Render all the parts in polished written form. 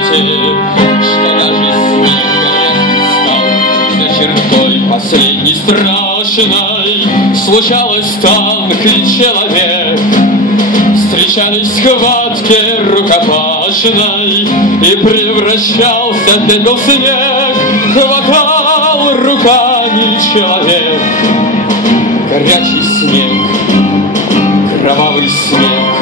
Что даже снег горячий стал за чертой последней страшной. Случалось, танк и человек встречались в схватке рукопашной, и превращался в пепел снег, хватал руками человек. Горячий снег, кровавый снег.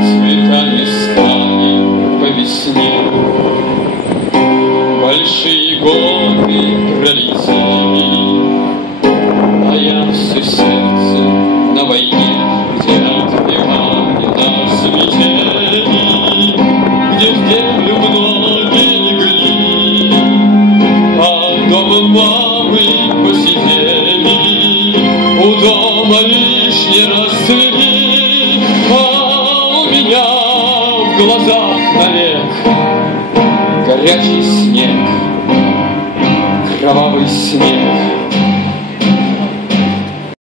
Цветами стали по весне, большие годы пролетели, а я все сердце на войне, где отбивали нас метели, где в землю многие легли, а дома мамы посидели, у дома вишни расцвели, а у меня в глазах навек горячий снег, кровавый снег.